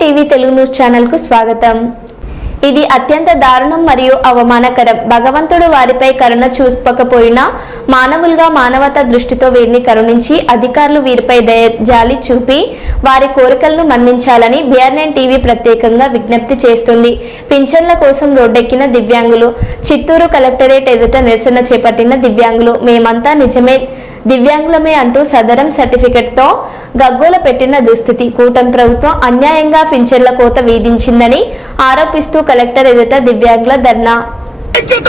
TV Telugu news ఛానల్కు స్వాగతం. ఇది అత్యంత దారుణం మరియు అవమానకరం. భగవంతుడు వారిపై కరుణ చూపకపోయినా మానవులుగా మానవత దృష్టితో వీరిని కరుణించి అధికారులు వీరిపై దయ జాలి చూపి వారి కోరికలను మన్నించాలని బిఆర్ఎన్ టీవీ ప్రత్యేకంగా విజ్ఞప్తి చేస్తుంది. పింఛన్ల కోసం రోడ్డెక్కిన దివ్యాంగులు చిత్తూరు కలెక్టరేట్ ఎదుట నిరసన చేపట్టిన దివ్యాంగులు మేమంతా నిజమే. దివ్యాంగులమే అంటూ సదరం సర్టిఫికెట్తో గగ్గోల పెట్టిన దుస్థితి. కూటమి ప్రభుత్వం అన్యాయంగా పింఛన్ల కోత విధించిందని ఆరోపిస్తూ కలెక్టర్ ఎదుట దివ్యాంగుల ధర్నా ఐక్యత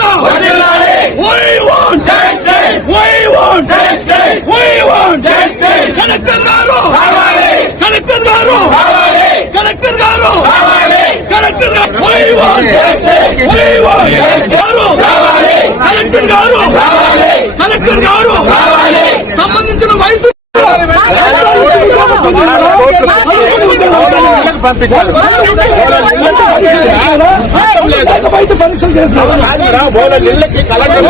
We want justice! We want justice! We want justice! Collector గారు కలెక్టర్ గారు కలెక్టర్ గారు కలెక్టర్ గారు We want justice! We want justice! గారు కలెక్టర్ గారు కలెక్టర్ గారు సంబంధించిన వైద్యులు వైద్య పరీక్షలు చేస్తున్నారు ఇళ్ళకి కలెక్టర్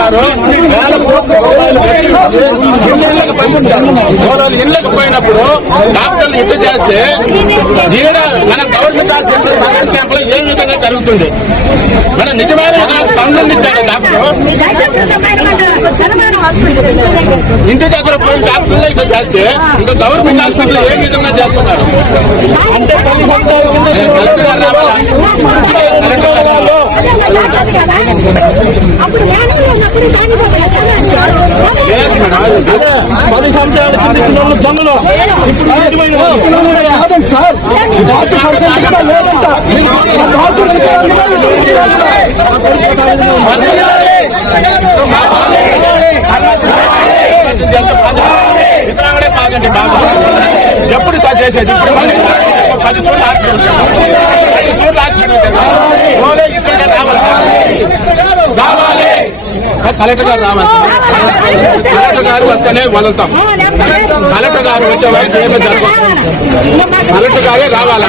వేల కోట్ల ఇళ్ళకి పంపించారు ఇళ్ళకి పోయినప్పుడు డాక్టర్లు ఇట్ట చేస్తే ఈడ మన గవర్నమెంట్ హాస్పిటల్ సదర్ క్యాంప్లో ఏ విధంగా జరుగుతుంది మన నిజమైన స్పందన ఇచ్చాడు డాక్టర్ ఇంటి దగ్గర పోయి డాక్టర్లు ఇట్లా చేస్తే ఇంకా గవర్నమెంట్ హాస్పిటల్ ఏ విధంగా చేస్తున్నారు? అంటే. పది సంవత్సరాల కింద దొంగలు. సార్. పర్సెంట్ కూడా వికలాంగుడే కాదండి బాబు ఎప్పుడు సార్ చేసేది ఇప్పుడు మళ్ళీ పది చోట్ల హాస్పిటల్ పది చోట్ల హాస్పిటల్ రావాలి రావాలి కలెక్టర్ గారు రావాలి కలెక్టర్ గారు వస్తేనే వదులుతాం కలెక్టర్ గారు వచ్చే వరకు ఏమీ జరగదు. కలెక్టర్ గారే రావాలా?